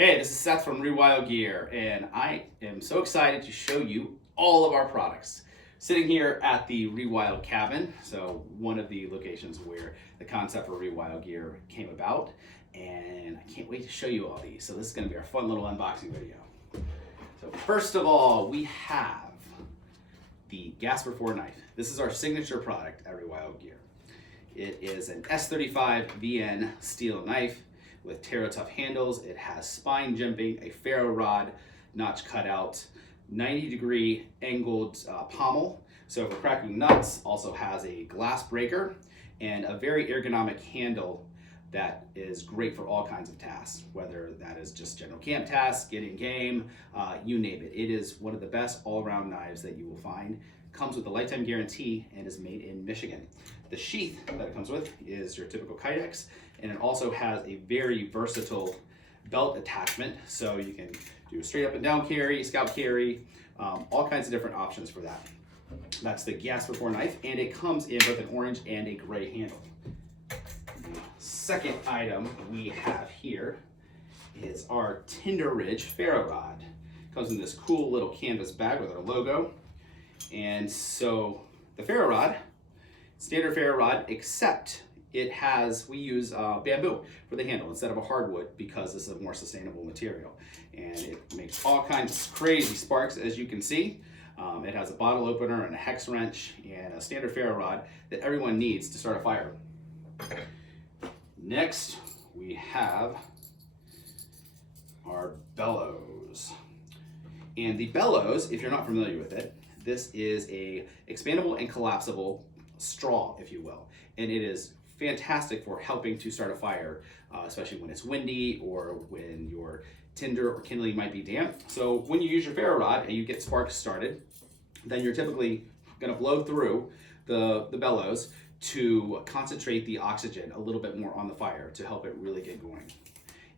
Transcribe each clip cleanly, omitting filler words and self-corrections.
Hey, this is Seth from Rewild Gear, and I am so excited to show you all of our products. Sitting here at the Rewild cabin, so one of the locations where the concept for Rewild Gear came about, and I can't wait to show you all these. So this is going to be our fun little unboxing video. So first of all, we have the Gasper 4 knife. This is our signature product at Rewild Gear. It is an S35 VN steel knife with TerraTough handles. It has spine jimping, a ferro rod, notch cutout, 90-degree angled pommel. So for cracking nuts, also has a glass breaker and a very ergonomic handle that is great for all kinds of tasks, whether that is just general camp tasks, getting game, you name it. It is one of the best all-around knives that you will find. Comes with a lifetime guarantee and is made in Michigan. The sheath that it comes with is your typical Kydex, and it also has a very versatile belt attachment, so you can do a straight up and down carry, scout carry, all kinds of different options for that. That's the Gasper 4 knife, and it comes in both an orange and a gray handle. The second item we have here is our Tinder Ridge Ferro Rod. It comes in this cool little canvas bag with our logo. And so the ferro rod, standard ferro rod, except it has, we use bamboo for the handle instead of a hardwood because this is a more sustainable material. And it makes all kinds of crazy sparks, as you can see. It has a bottle opener and a hex wrench and a standard ferro rod that everyone needs to start a fire. Next, we have our bellows. And the bellows, if you're not familiar with it, this is a expandable and collapsible straw, if you will. And it is fantastic for helping to start a fire, especially when it's windy or when your tinder or kindling might be damp. So when you use your ferro rod and you get sparks started, then you're typically gonna blow through the bellows to concentrate the oxygen a little bit more on the fire to help it really get going.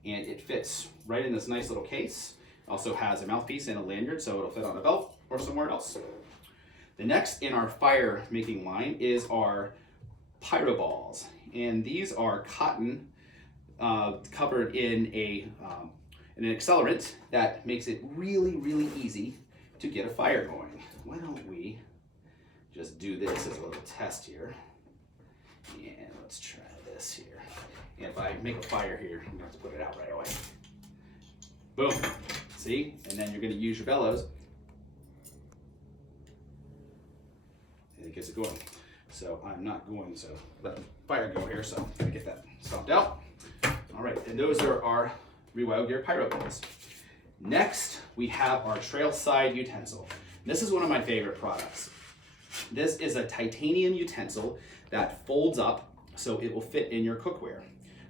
And it fits right in this nice little case. Also has a mouthpiece and a lanyard, so it'll fit on a belt or somewhere else. The next in our fire making line is our Pyro Balls. And these are cotton covered in an accelerant that makes it really, really easy to get a fire going. Why don't we just do this as a little test here. And let's try this here. And if I make a fire here, I'm gonna have to put it out right away. Boom. See? And then you're going to use your bellows and it gets it going. So I'm not going to let the fire go here, so I'm going to get that stomped out. All right, and those are our Rewild Gear Pyro Balls. Next, we have our Trailside Utensil. This is one of my favorite products. This is a titanium utensil that folds up so it will fit in your cookware.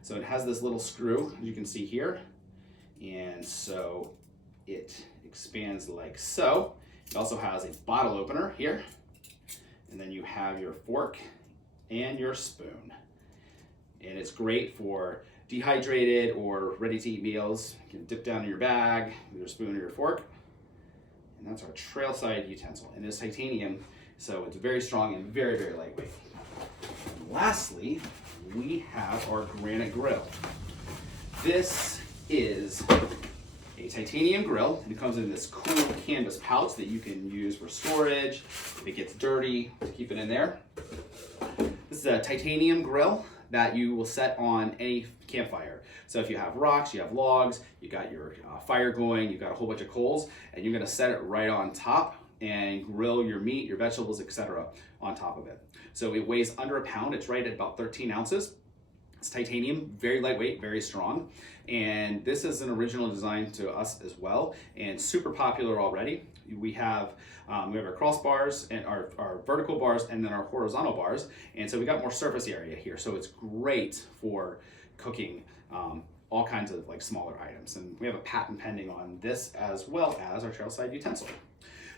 So it has this little screw, as you can see here. And so it expands like so. It also has a bottle opener here. And then you have your fork and your spoon. And it's great for dehydrated or ready to eat meals. You can dip down in your bag with your spoon or your fork. And that's our Trailside utensil. And it's titanium, so it's very strong and very, very lightweight. And lastly, we have our granite grill. This is a titanium grill, and it comes in this cool canvas pouch that you can use for storage if it gets dirty, to keep it in there. This is a titanium grill that you will set on any campfire. So if you have rocks, you have logs, you got your fire going, you've got a whole bunch of coals, and you're gonna set it right on top and grill your meat, your vegetables, etc. on top of it. So it weighs under a pound. It's right at about 13 ounces. It's titanium, very lightweight, very strong. And this is an original design to us as well, and super popular already. We have our crossbars and our vertical bars and then our horizontal bars. And so we got more surface area here. So it's great for cooking all kinds of like smaller items. And we have a patent pending on this as well as our Trailside utensil.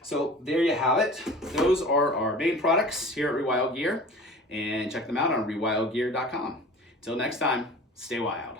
So there you have it. Those are our main products here at Rewild Gear, and check them out on rewildgear.com. Till next time, stay wild.